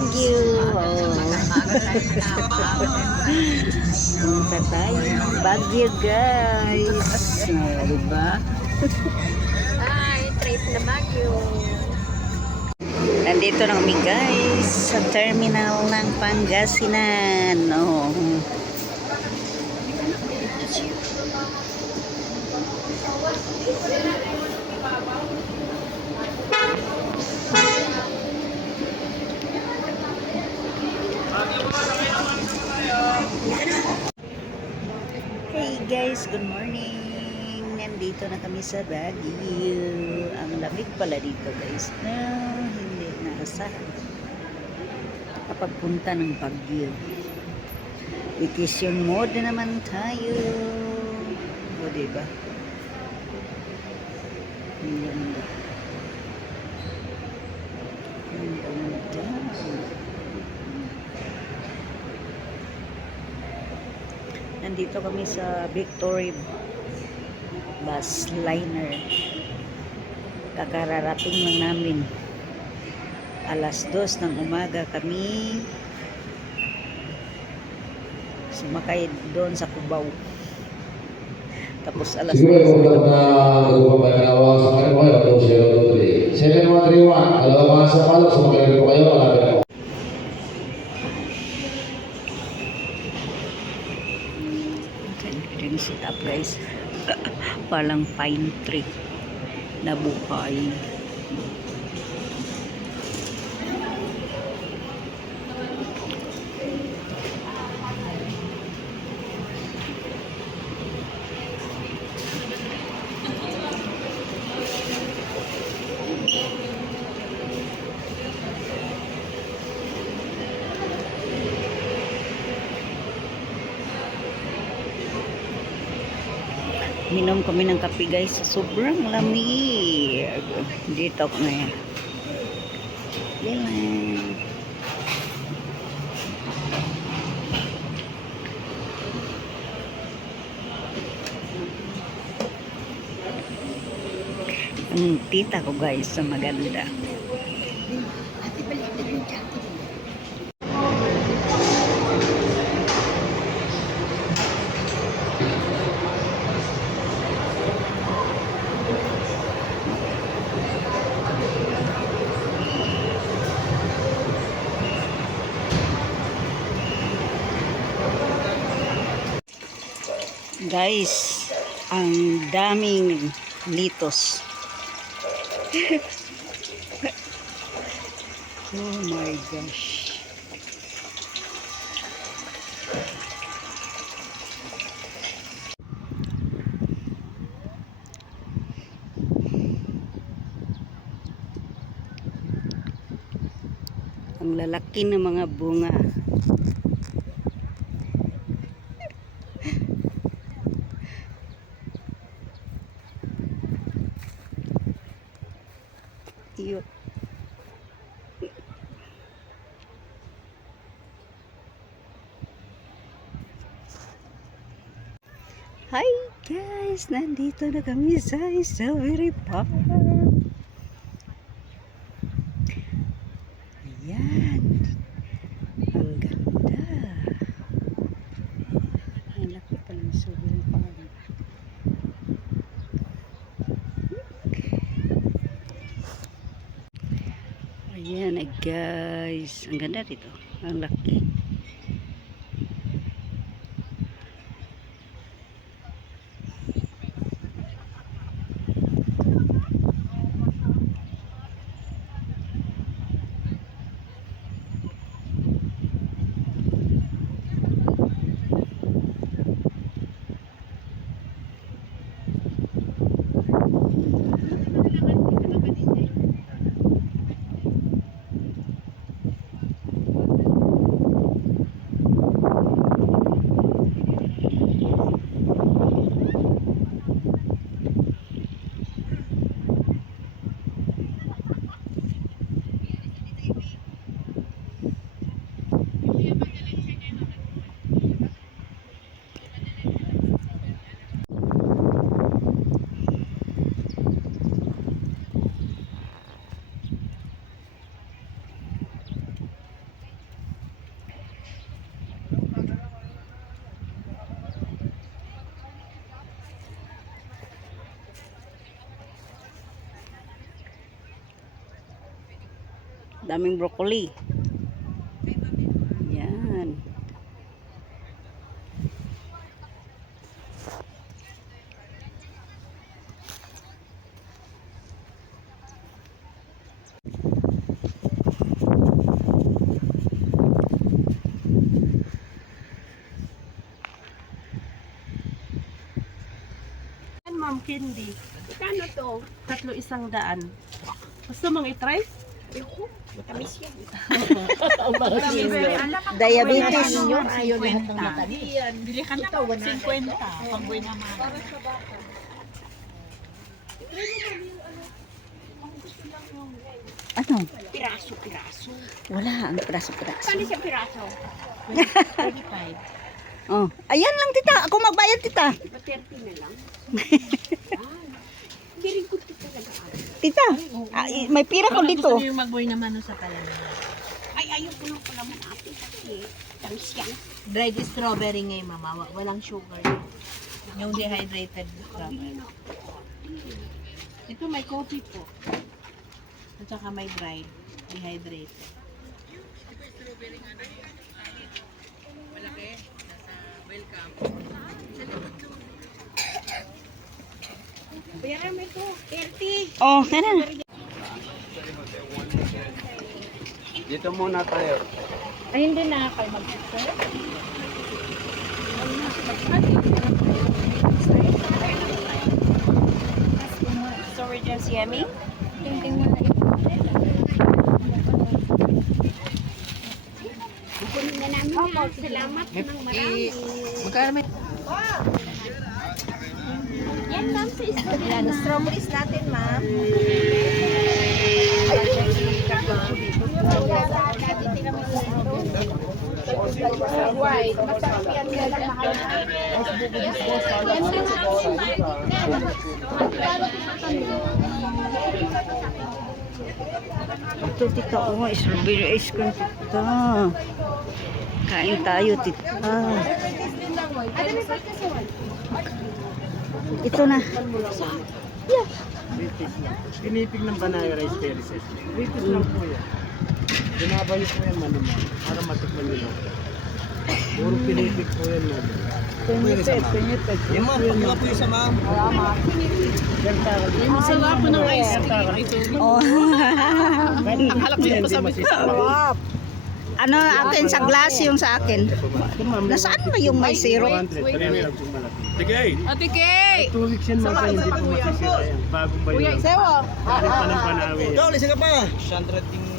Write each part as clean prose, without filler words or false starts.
Baguio. Oh. Punta tayo ng Baguio, guys. Oh, diba? Ay, trip na Baguio. Nandito na kami, guys, sa terminal ng Pangasinan. Oh. Hey guys, good morning. Nandito na kami sa Baguio. Ang lamig pala dito, guys, na hindi naasahan kapag punta ng Baguio. Vacation mode na naman tayo. O, diba? Ang ganda. Ang ganda. Nandito kami sa Victory Bus Liner. Kakararating lang namin. Alas 2 ng umaga kami sumakay doon sa Cubao. Tapos alas 2. Siguro kung na magpapagalawa sa kayo kayo, 2023. 7131, kalawang mga sa palok, sumakay ko kayo, malapit ako. Yung sit up, guys. Palang pine tree na buhay. Minom kami ng kape, guys. Sobrang lamig. Dito ko na yan. Dilan. Ang tita ko, guys, sa maganda. Guys, ang daming litos. Oh my gosh. Ang lalaki ng mga bunga. Cute. Hi guys, nandito na kami sa Strawberry Park. Ayan, ang ganda. Ang laki pa ng Strawberry Park. Ayan guys, ang ganda dito, ang laki. Daming broccoli. Yan. Yan, Ma'am Candy. Kano to? 300. Gusto mong i-try? Ayoko. Matamis yan. Diabetes. Ayaw lahat ng matamis. Bili ka na 50. Panggoy naman. Ano? Piraso. Wala, ang praso-praso. Kano siya piraso? 35. Oh, ayan lang tita. Ako magbayad tita. Ba 30 na lang? Very good to talaga. Tita, may pira ko dito. Gusto niyo yung magboy naman sa palaman. Ay, ayaw ko lang pala man ate kasi tamis yan. Dried strawberry ngayon, mama. Walang sugar. Yung dehydrated strawberry. Ito may coffee po. At saka may dried, dehydrated. Pero may to, 30. Oh, ano? Dito muna tayo. Ay, hindi na kayo mag-sir. So we're just yummy? Tingting mo na kukunin na namin yan. Salamat ng marami. Magkano may... Yan ma'am sa strawberry. Yan, strawberries natin, ma'am. White. Masarap yan. Yan ang mahal. Yan lang Ito tita, oh, strawberry ice cream tita. Kain tayo tita. Ito na. Pinipig ng Banaya Rice Terraces. British lang po yan. Binaba niyo po yan manuman para matikman niyo lang. Puro pinipig po yan manuman. Pinipit. Yung ma'am, pagkala po yung sa ma'am. Yung sarap po ng ice cream. Ito. Oh. Ang halak niya, hindi masisarap. Ano akin sa glass yung sa akin? Nasaan ba yung may syrup? 100. Tigay! Ate Kay! 2 weeks yan ma'am, hindi po masisira yan. Bagong bayo lang. Sewo! Galing pa ng Banawi yan. Ikaw, lisa ka pa.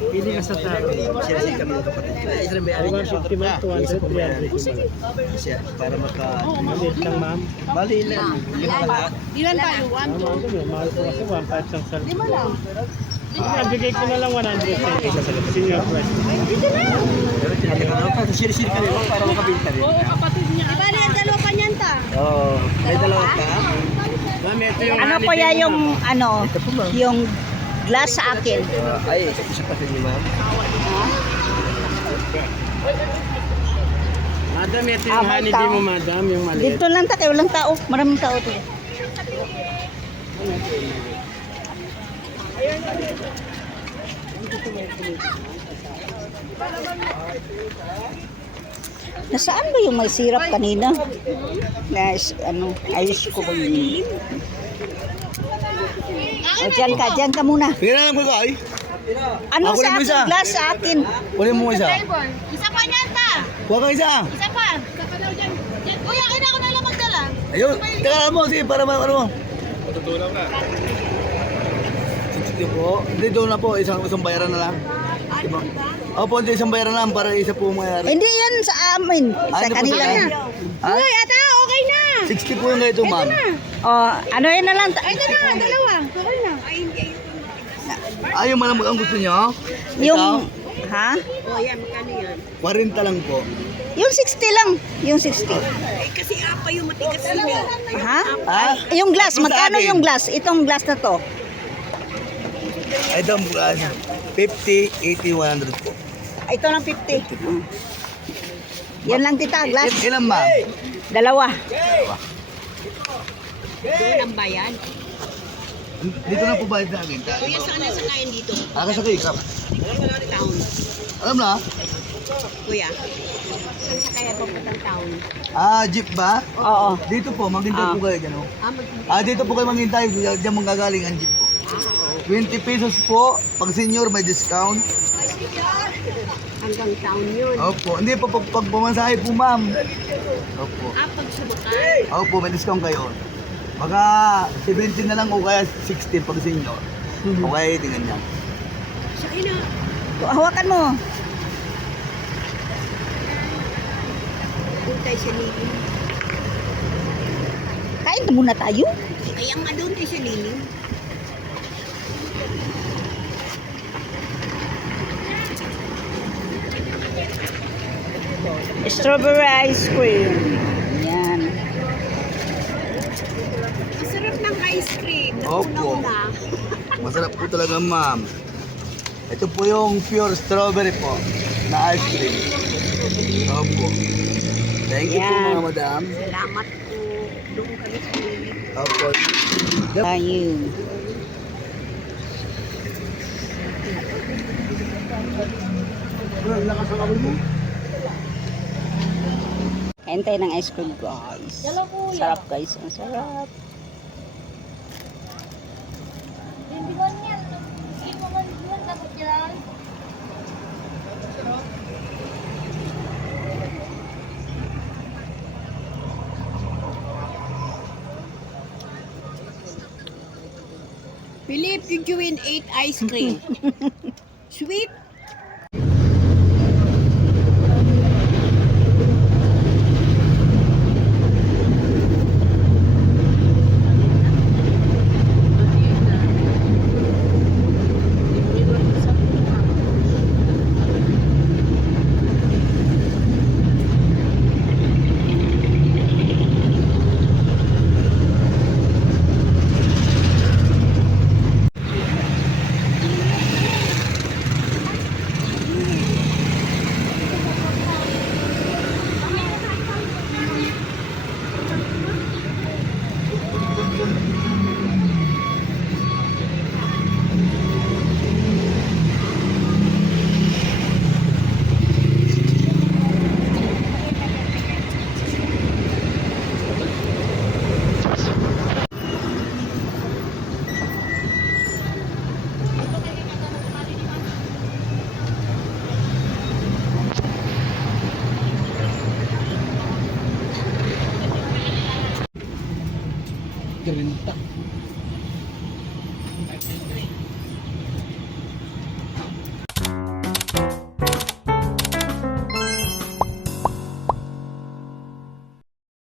Pili ka sa tao. Siya kami ng kapatid. Isa rin may-ari niya. 150 man, 200, 300. Siya, para maka... Maliit lang ma'am. Bali lang. Lima ka lahat. Ilan tayo? Mahal po kasi 1.5 sang salita. Lima lang. Bigay ko na lang 100. Senior price. Pero tinataka na pa. Siri-siri ka rin para makabinta rin. Oo, kapatid niya. Diba na yung dalawa pa niyan ta? Oo. May dalawa ka. Ma'am, ito yung Ano kaya yung ano, yung glass sa akin? Ay, isa pa ni ma'am. Madam, ito yung may honeybee tao. mo, madam. Yung maliit. Dito lang ta, walang tao. Maraming tao to. Nasaan ba yung may syrup kanina? Ano, ayos ko ba yun? O, dyan ka muna. Tingnan na lang ko ay. Ano Ako sa rin mo akin? isa. Glass sa akin. Kunin mo isa. Isa pa niyan ta! Kuha ka isa. Isa pa! Kuya, kaya ako na lang magdala. Ayun. Teka mo, sige, para ano mo. Tutulaw na. Sige po. Hindi, doon na po. Isang bayaran na lang. Diba? Opo, hindi isang bayaran na lang para isa po mayari. Hindi yan sa amin. Sa Ano po kanila sa na. akin? Ha? Uy, ata, okay na! 60 po yung ganito, ma'am. O, ano yun na lang. Ito na, dalawa. Okay na. Ay, hindi. Yung malamag ang gusto niyo? Yung, ha? O, yan, magkano yan? 40 lang po. Yung 60 lang. Yung 60. Ay, kasi apa yung matigas nila. Ha? Ha? Yung glass, Sa magkano akin. yung glass? Itong glass na to. Ay, ito, 50, 80, 100 po. Ito lang 50. Yan lang tita, glass. Ilan ba? Dalawa. Doon ang bayan. Dito na po ba sa akin? Kuya, saan na sa kain dito? Sakay ka. Town. Alam na? Kuya, saan sa kaya papuntang town? Jeep ba? Oo. Dito po, maghintay po kayo dyan. Oh. Mag- Dito po kayo maghintay. Diyan mong gagaling ang jeep po. oo. 20 pesos po. Pag senior, may discount. Hanggang town yun. Opo. Hindi po, pag pumansahe po, ma'am. Opo. Pag sumakay. Opo, may discount kayo. Baka 17 na lang o kaya 16 pag senior. O kaya 18 ganyan. Sakay na. Hawakan mo. Puntay sa lilim. Kain na muna tayo. Kaya nga doon tayo sa lilim. Strawberry ice cream. Yan. Masarap ng ice cream. Opo. Nauna-una. Masarap po talaga, ma'am. Ito po yung pure strawberry po na ice cream. Opo. Thank you po Yan. mga madam. Salamat po. Doon kami sa lilim. Opo. Tayo. Kain tayo ng ice cream, guys. Sarap, guys. Ang sarap. Philip, did you win 8 ice cream? Sweet?